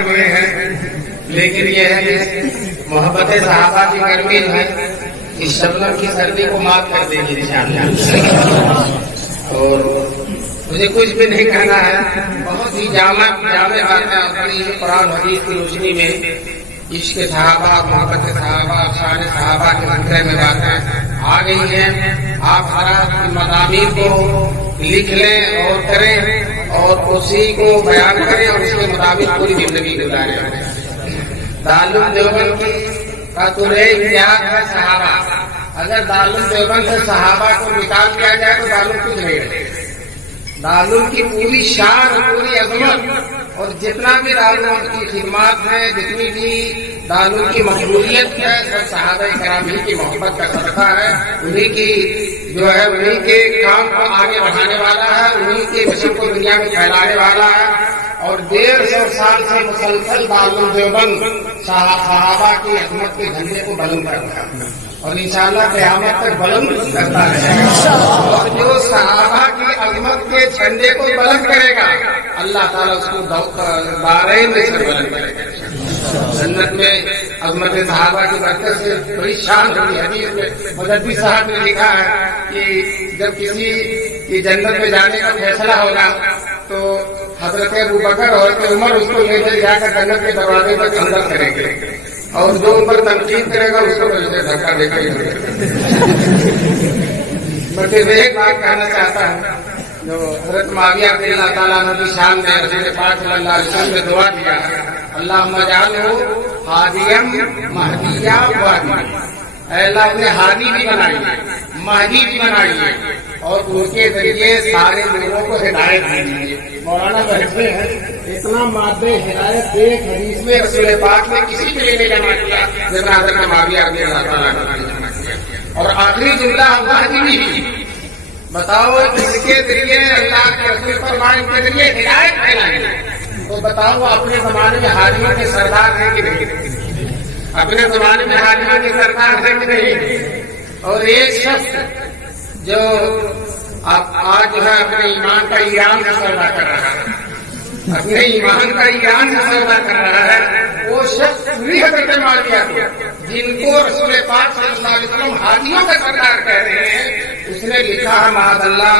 ہوئے ہیں، لیکن یہ ہے کہ محبت صحابہ کی گرمی جو ہے اس شبنم کی سردی کو معاف کر دے گی انشاءاللہ۔ اور مجھے کچھ بھی نہیں کہنا ہے، بہت ہی جامع باتیں قرآن حدیث کی روشنی میں عشق صحابہ، محبت صحابہ، شان صحابہ کے منظر میں باتیں آ گئی ہیں۔ آپ حضرات مضامین کو لکھ لیں اور کریں اور اسی کو بیان کریں اور اس کے مطابق پوری زندگی گزاریں۔ دارالعلوم دیوبند کا تو امتیاز ہے صحابہ۔ اگر دارالعلوم دیوبند سے صحابہ کو نکال دیا جائے تو دارالعلوم کچھ نہیں رہے گا۔ دارالعلوم کی پوری شان، پوری عظمت اور جتنا بھی دارالعلوم کی خدمات ہے، جتنی بھی دارالعلوم کی مقبولیت ہے، سب صحابہ کرام ہی کی محبت کا صدقہ ہے۔ انہی کی جو ہے انہی کے کام کو آگے بڑھانے والا ہے، انہی کے مشن کو دنیا میں پھیلانے والا ہے۔ اور 150 سال سے مسلسل دارالعلوم دیوبند صحابہ کی عظمت کے جھنڈے کو بلند کرتا ہے اور انشاءاللہ قیامت تک بلند کرتا رہے گا۔ اور جو صحابہ کی عظمت کے جھنڈے کو بلند کرے گا اللہ تعالیٰ اس کو دارین میں سے بلند کرے گا۔ جنت میں عظمت صحابہ کی برکت سے بڑی شان ہوگی۔ حدیث میں مجدد صاحب نے لکھا ہے کہ جب کسی کی جنت میں جانے کا فیصلہ ہوگا تو حضرت ابوبکر اور عمر اس کو لے کر جا کر جنت کے دروازے پر اندر کریں گے اور جو ان پر تنقید کرے گا اس کو ویسے دھکا دے کر۔ میں صرف ایک بات کہنا چاہتا ہوں، جو حضرت معاویہ رضی اللہ تعالیٰ عنہ کی شان میں رسول پاک صلی اللہ علیہ وسلم نے دعا کیا ہے، اللہم اجعلہ ہادیا مہدیا وہدیا۔ اے اللہ انہیں ہادی بھی بنائیے، مہدی بھی بنائیے اور ان کے ذریعے سارے لوگوں کو ہدایت دیجیے۔ مولانا کہتے ہیں اتنا مادہ ہدایت ایک حدیث میں رسول پاک نے کسی کے لیے نہیں جمع کیا جتنا حضرت معاویہ رضی اللہ تعالیٰ نے جمع کیا۔ اور آخری جملہ مہدی بھی، بتاؤ اس کے ذریعے اللہ کے رسول فرمائے کے ذریعے ہدایت پھیلائیں گے تو بتاؤ اپنے زمانے میں حاجیوں کے سردار ہیں کہ نہیں؟ اپنے زمانے میں حاجیوں کے سردار ہیں کہ نہیں؟ اور ایک شخص جو آج جو ہے اپنے ایمان کا ایران کا سودا کر رہا ہے، اپنے ایمان کا ایران کا سودا کر رہا ہے، وہ شخص پوری حضرت معاویہ کو جن کو رسول پاک صلی اللہ علیہ وسلم حاجیوں کا سردار کہہ رہے ہیں، اس نے لکھا ہے معاذ اللہ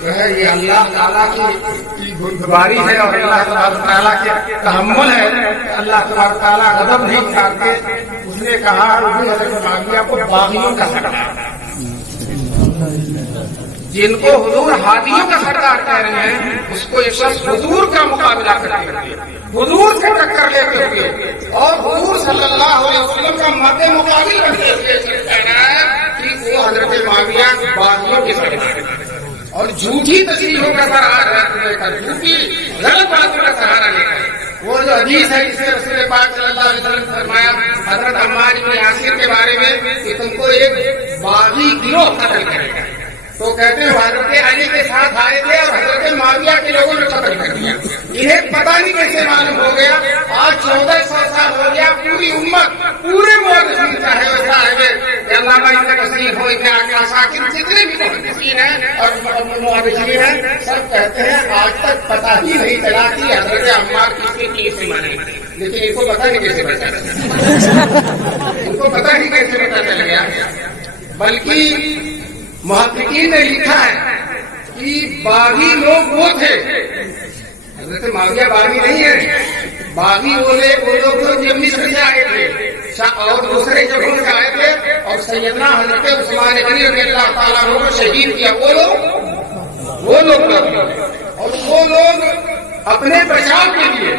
جو ہے یہ اللہ تعالیٰ کی بردباری ہے اور اللہ تعالیٰ کے تحمل ہے، اللہ تعالیٰ غضب نہیں کرتے۔ اس نے کہا حضرت معاویہ کو باغیوں کا سردار، جن کو حضور ہادیوں کا سردار کہہ رہے ہیں، اس کو ایک شخص حضور کا مقابلہ کرتے ہوئے، حضور سے ٹکر لیتے ہوئے اور حضور صلی اللہ علیہ وسلم کا مد مقابل کرتے ہوئے کہہ رہا ہے کہ وہ حضرت معاویہ باغیوں کے سردار ہے اور جھوٹی تصریحوں کا سہارا لے کر، جھوٹی غلط باتوں کا سہارا لے کر، وہ جو حدیث ہے جس میں رسول پاک صلی اللہ علیہ وسلم فرمایا حضرت عمار بن یاسر کے بارے میں کہ تم کو ایک باغی گروہ قتل کرے گا، تو کہتے ہیں حضرت علی کے ساتھ آئے تھے اور حضرت معاویہ کے لوگوں نے قتل کر دیا۔ انہیں پتہ نہیں کیسے معلوم ہو گیا، آج 1400 سال ہو گیا، پوری امت، پورے محدثین چاہے علامہ ابن کثیر ہو، ابن عساکر، جتنے بھی محدثین ہیں اور محدثین ہیں، سب کہتے ہیں آج تک پتہ ہی نہیں چلا کہ حضرت عمار کس کے کیسے مارے، لیکن ان کو پتہ نہیں کیسے پتا چلا، ان کو پتہ ہی کیسے پتہ چل گیا۔ بلکہ محققین نے لکھا ہے کہ باغی لوگ وہ تھے، حضرت معاویہ باغی نہیں ہے، باغی وہ لوگ جو مصر سے آئے تھے اور دوسرے جگہوں سے آئے تھے اور سیدنا حضرت عثمان غنی رضی اللہ تعالیٰ عنہ کو شہید کیا، وہ لوگ اور وہ لوگ اپنے بچاؤ کے لیے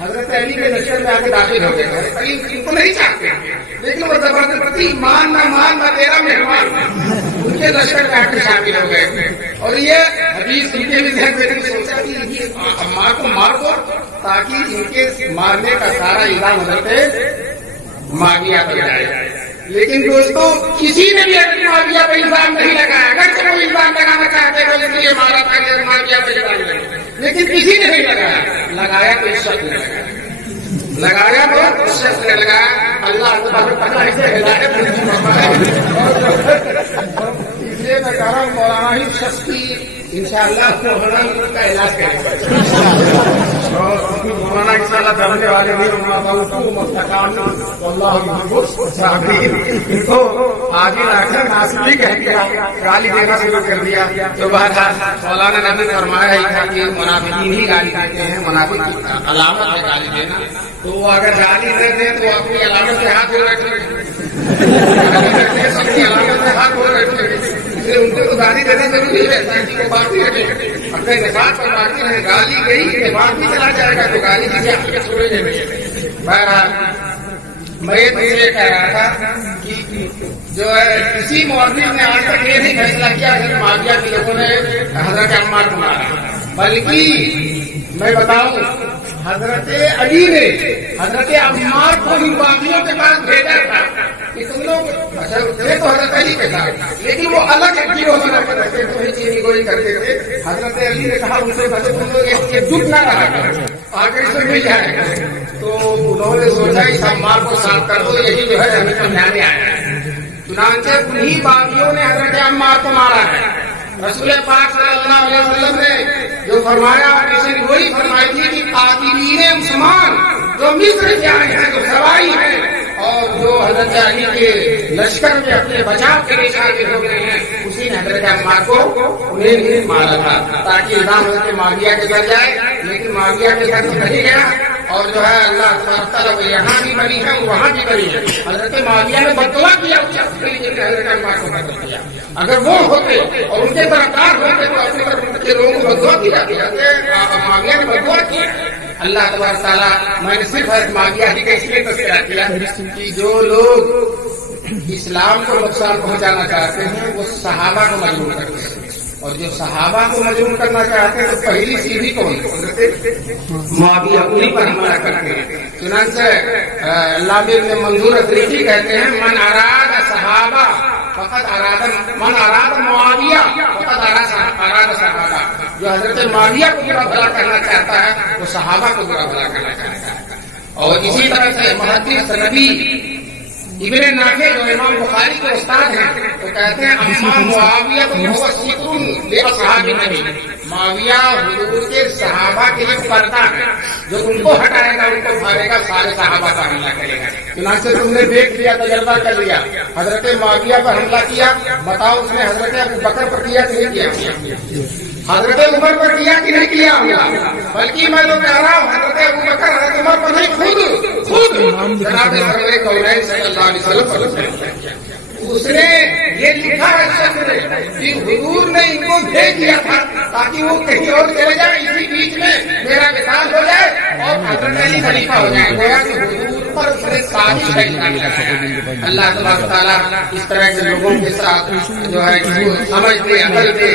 حضرت علی کے لشکر میں آ کے داخل ہو گئے، ان کو نہیں چاہتے لیکن وہ زبردستی مان نہ تیرا مہمان ان کے لشکر میں آ کے شامل ہو گئے۔ اور یہ حدیث ان کے بھی ذہن میں نے سوچا کہ عمار کو مار دو تاکہ ان کے مارنے کا سارا الزام حضرت معاویہ پر جائے، لیکن دوستو کسی نے بھی حضرت معاویہ پہ الزام نہیں لگایا، اگر کوئی الزام لگانا چاہتے ہو اس لیے مارا تھا کہ معاویہ پہ الزام لگایا، لیکن کسی نے نہیں لگایا تو اس شخص نے لگایا تو اس شخص نے لگایا۔ اللہ کو پتہ ہے کہ ہدایت اس لیے میں کہہ رہا ہوں مولانا ہی شخص کی انشاءاللہ کو کا علاج کرے گا۔ مولانا انشاءاللہ دبنے والے نہیں تو آگے لا کر ناصبی کہہ کے گالی دینا شروع کر دیا. تو بہرحال مولانا نے بھی فرمایا ہی تھا کہ منافقین ہی گالی دیتے ہیں, منافق کی علامت ہے گالی دینا. تو وہ اگر گالی دے دیں تو اپنی علامت سے ہاتھ دھو رکھے, سب کی علامت سے ہاتھ دھو رکھے. ان کو تو گالی دینا ضروری ہے تاکہ وہ بات ہی رکھے. اپنے نفاذ پر باقی ہے, گالی گئی نفاذ بھی چلا جائے گا تو گالی کسی آپ کے چھوڑے دیں. بہرحال میں یہ کہہ رہا تھا کہ جو ہے کسی مولوی نے آج تک یہ نہیں فیصلہ کیا حضرت معاویہ کے لوگوں نے حضرت عمار کو مارا, بلکہ میں بتاؤں حضرت علی نے حضرت عمار کو ان باغیوں کے پاس بھیجا تھا کہ تم لوگ تھے تو حضرت علی کے ساتھ, لیکن وہ الگ ایک گروہ بنا کر رہتے تھے, چینی گوئی کرتے تھے. حضرت علی نے کہا ان سے تم لوگ یہ دکھ نہ رہا کرو, آگے سے مل جائے گا. تو انہوں نے سوچا اس عمار کو صاف کر دو, یہی جو ہے ہمیں سمجھانے آیا ہے. چنانچہ انہیں باغیوں نے حضرت عمار کو مارا ہے. رسول پاک صلی اللہ علیہ وسلم نے جو فرمایا وہی فرمائی تھی کہ قاتلین عثمان جو مصر سے آئے ہیں, جو سوائی ہیں, اور جو حضرت علی کے لشکر میں اپنے بچاؤ کے لیے شامل ہو گئے ہیں, اسی نے حضرت عمار کو انہیں نہیں مارا تھا تاکہ الزام حضرت معاویہ کے گھر جائے. لیکن معاویہ کے گھر تو نہیں گیا, اور جو ہے اللہ تعالیٰ یہاں بھی بنی ہے وہاں بھی بنی ہے. حضرت معاویہ نے بدعا کیا اس شخص کے لیے کہ حضرت عمار کو قتل کیا. اگر وہ ہوتے اور ان کے طرفدار ہوتے تو اپنے کے لوگوں کو بدعا کی جاتی ہے. معاویہ نے بدعا کیا. اللہ تبارک تعالیٰ, میں نے صرف حضرت معاویہ ہی کا اس لیے تذکرہ کیا کہ جو لوگ اسلام کو نقصان پہنچانا چاہتے ہیں وہ صحابہ کو مجبور کرتے ہیں, اور جو صحابہ کو مجبور کرنا چاہتے ہیں تو پہلی سیدھی کون معاویہ انہیں پر حملہ کرتے ہیں. چنانچہ علامہ ابن منظور افریقی کہتے ہیں من اراد صحابہ فقط اراد من اراد معاویہ فقط اراد صحابہ. جو حضرت معاویہ کو برا بھلا کرنا چاہتا ہے وہ صحابہ کو برا بھلا کرنا چاہتا ہے. اور اسی طرح سے محدث ربیع ابن نافع جو امام بخاری کے استاد ہیں تو کہتے ہیں اما معاویہ تو اصحاب النبی, معاویہ حضور کے صحابہ کے لیے پردہ ہے, جو ان کو ہٹائے گا ان کو بھارے گا, سارے صحابہ کا حملہ کرے گا. چنانچہ تم نے دیکھ لیا, تجربہ کر لیا, حضرت معاویہ پر حملہ کیا, بتاؤ اس نے حضرت ابو بکر پر کیا کہ نہیں کیا, حضرت عمر پر کیا کہ نہیں کیا حملہ. بلکہ میں تو کہہ رہا ہوں حضرت ابو بکر حضرت عمر پر نہیں, خود جناب سرور کونین صلی اللہ علیہ وسلم پر کیا. اس نے یہ لکھا ہے شخص نے کہ حضور نے ان کو بھیج دیا تھا تاکہ وہ کہیں اور چلے جائیں, اسی بیچ میں میرا وصال ہو جائے اور حضرت علی خلیفہ ہو جائے. گویا کہ حضور پر اس نے سازش لگایا. اللہ تبارک تعالیٰ اس طرح کے لوگوں کے ساتھ جو ہے سمجھ دے, عمل دے,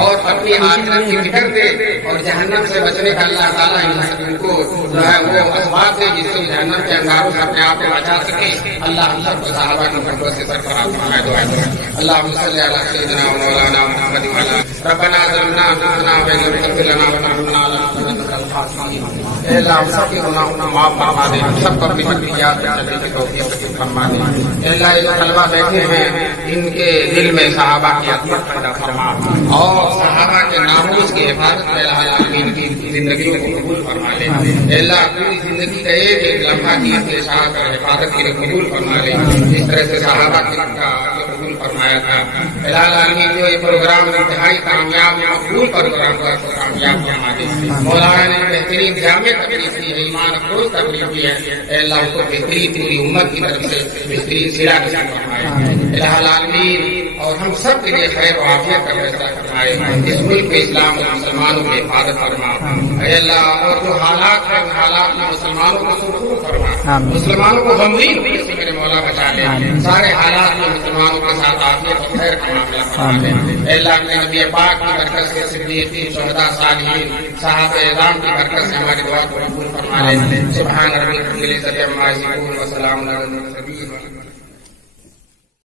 اور اپنی آخرت کی فکر دے, اور جہنم سے بچنے کا اللہ تعالیٰ ان کو جو ہے وہ اسباب دے جس سے جہنم کے انگاروں سے اپنے آپ کو بچا سکے. اللہ ہم سب کو صحابہ کی محبت سے سرفراز فرمائے. دعا اللهم صل على سيدنا ومولانا محمد وعلى ربنا ظلمنا انفسنا وان لم تغفر لنا وترحمنا لنكونن من الخاسرين. اے اللہ ہم سب کے گناہوں کو معاف فرما دے, ہم سب کو اپنی بندگی یاد کرنے کی توفیق فرما دے. اے اللہ یہ طلبہ بیٹھے ہیں ان کے دل میں صحابہ کی عظمت پیدا فرما, اور صحابہ کے ناموس کی حفاظت میں العالمین کی زندگیوں کو قبول فرما لے. اے اللہ پوری زندگی کا ایک ایک لمحہ کی اشاعت اور حفاظت کے لیے قبول فرما لے, جس طرح سے صحابہ کی قبول فرمایا تھا. العالمین جو یہ پروگرام انتہائی کامیاب مقبول پروگرام کا کامیاب فرما دے. مولانا نے بہترین جامع تقریر کی ہے, ایمان افروز تقریر کی ہے. اے اللہ اس کو بہترین پوری امت کی طرف سے بہترین صلہ نصیب فرمائے. العالمین اور ہم سب کے لیے خیر و عافیت کا فیصلہ فرمائے. اس ملک کے اسلام اور مسلمانوں کی حفاظت فرما. اے اللہ اور جو حالات ہیں ان حالات میں مسلمانوں کو سرخرو فرما, مسلمانوں کو غمگین ہونے سے میرے مولا بچا لے. سارے حالات میں مسلمانوں کے ساتھ عافیت اور خیر کا معاملہ فرما دے. اے اللہ اپنے نبی پاک کی برکت سے صدیقین, شہداء, صالحین, صحابہ اعظام کی برکت سے ہماری دعا کو قبول فرما لے. سبحان ربک رب العزت عما یصفون وسلام علی المرسلین.